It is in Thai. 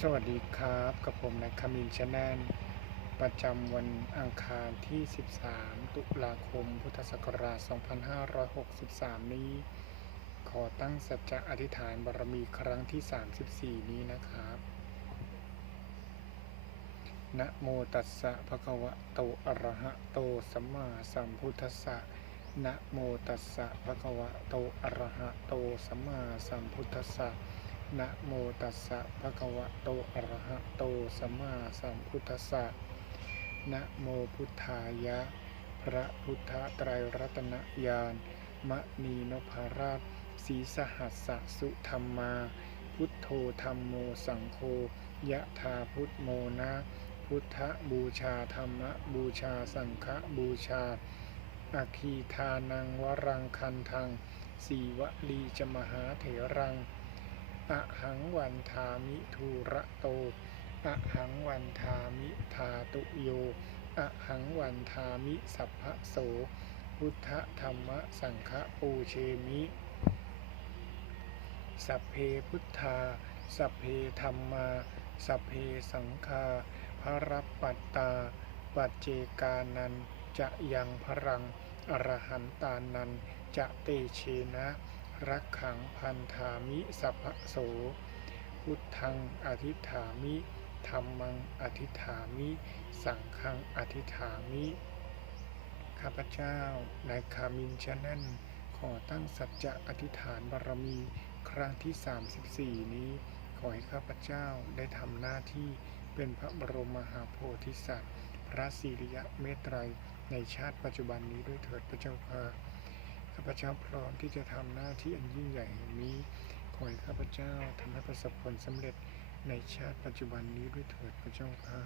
สวัสดีครับกับผมนายคามินชาแนลประจำวันอังคารที่ 13 ตุลาคม พุทธศักราช 2563 นี้ ขอตั้งสัจจะอธิษฐานบารมีครั้งที่ 34 นี้นะครับ นะโมตัสสะภะคะวะโต อะระหะโต สัมมาสัมพุทธัสสะนะโมตัสสะภะคะวะโต อะระหะโต สัมมาสัมพุทธัสสะ นะโมตัสสะภะคะวะโตอะระหะโตสัมมาสัมพุทธัสสะนะโมพุทธายะ พระพุทธไตรรัตนญาณมณีนพราชสีสหัสสะสุธรรมา พุทโธธรรมโมสังโฆยะธาพุทโมนะพุทธบูชาธรรมบูชาสังฆบูชาอาคีทานังวรังคันทังสีวลีจมหาเถรัง อะหังวันทามิทูระโตอะหังวันทามิทาตุโยอะหังวันทามิสัพพะโส พุทธธรรมสังฆปูเชมิ สัพเพพุทธา สัพเพธรรมา สัพเพสังฆาพระรับปัตตา ปัจเจกานันจะยังพรังอรหันตานันจะเตเชนะ รักขังพันธามิสัพพะโส พุทธังอธิฐามิธรรมังอธิฐามิ สังฆังอธิฐามิ ข้าพเจ้านายคามินชาแนลขอตั้งสัจจะอธิษฐานบารมี ครั้งที่ 34 นี้ ขอให้ข้าพเจ้าได้ทำหน้าที่เป็นพระบรมมหาโพธิสัตว์ พระสิริยะเมตไตรในชาติปัจจุบันนี้ด้วยเถิดพระเจ้าค่ะ ข้าพเจ้าพร้อมที่จะทำหน้าที่อันยิ่งใหญ่แห่งนี้ขอให้ข้าพเจ้าทำให้ประสบผลสำเร็จในชาติปัจจุบันนี้ด้วยเถิดพระเจ้าค่ะ